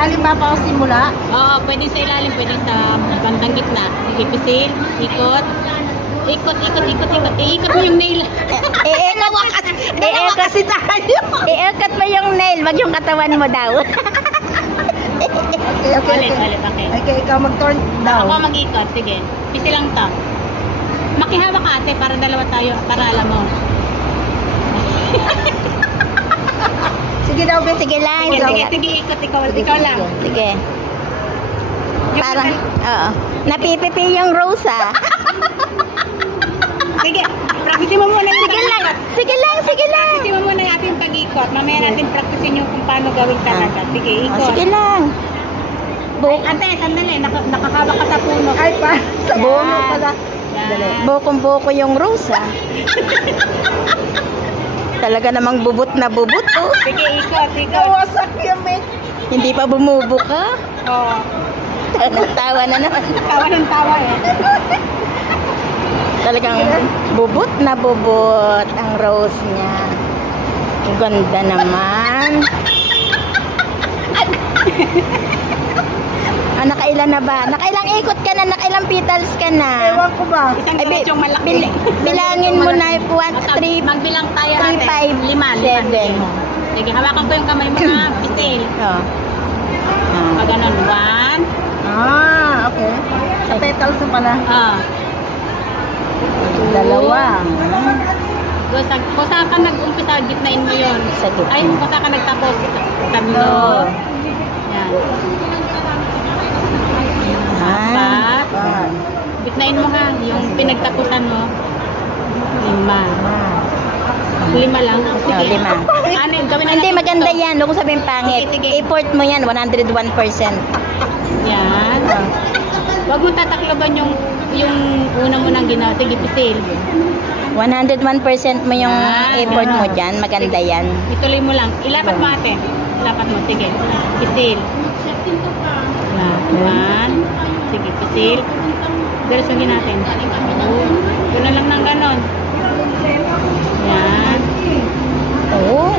ilalim ba pa o simula? Oo, pwede sa ilalim, pwede sa bandang gitna. Ipipisil, ikot. Ikot mo yung nail. Kasi tayo. Iikot mo yung nail, wag yung katawan mo daw. Ulit, okay. Okay, ikaw mag-turn down. Ako mag-ikot, sige. Pisil lang to. Makihawak ka ate, para dalawa tayo, para alam mo. Sige daw, sige lang. Sige, ikot, ikaw lang. Sige. Parang, oo. Napipipi yung Rosa. Sige, practice mo muna yung pag-ikot. Sige lang. Practice mo muna natin yung pag-ikot. Mamaya natin practicein yung kung paano gawin talaga. Sige, ikot. Sige lang. Ate, sandali, nakakawak ka sa puno. Ay pa, sa bono pala. Yan. Bukong-buko yung Rosa. Talaga namang bubot na bubot, oh. Sige, ikot. Nawasak yung may. Hindi pa bumubuka. Oo. Tawa na naman. Tawa ng tawa eh. Talagang bubot na bubot ang rose niya. Ang ganda naman. Nakailan na ba? Nakailang ikot ka na? Nakailang petals ka na? Ewan ko ba? Isang diretsong malaki. Bilangin mo na 1, 3, Magbilang tayo ate. 3, 5, 5, 7. Sige, hawakan ko yung kamay mo na. Pisil. Oh. Pag ganun, 1. Okay. Sa petals na pala. Dalawa. Kung saan ka nag-umpisa, gitnain mo yun. Sa gitna. Ay, kung saan ka nagtapos, tatlo. Yan. Apat. Gitnain mo ha, yung pinagtapusan mo. 5. 5 lang. Sige. 5. Ano, gawin na Hindi, natin maganda ito. yan. Huwag mo sabihin pangit. Sige. Effort mo yan, 101%. Yan. Huwag mo tatakloban yung una mo nang ginawa. Sige, pisil. 101% mo yung effort mo dyan. Maganda yan. Ituloy mo lang. Ilapat mo ate. Ilapat mo. Sige. Pisil. Yan. Sige, pisil. Galusugin natin. Gano'n lang ng ganon. Yan. Oo.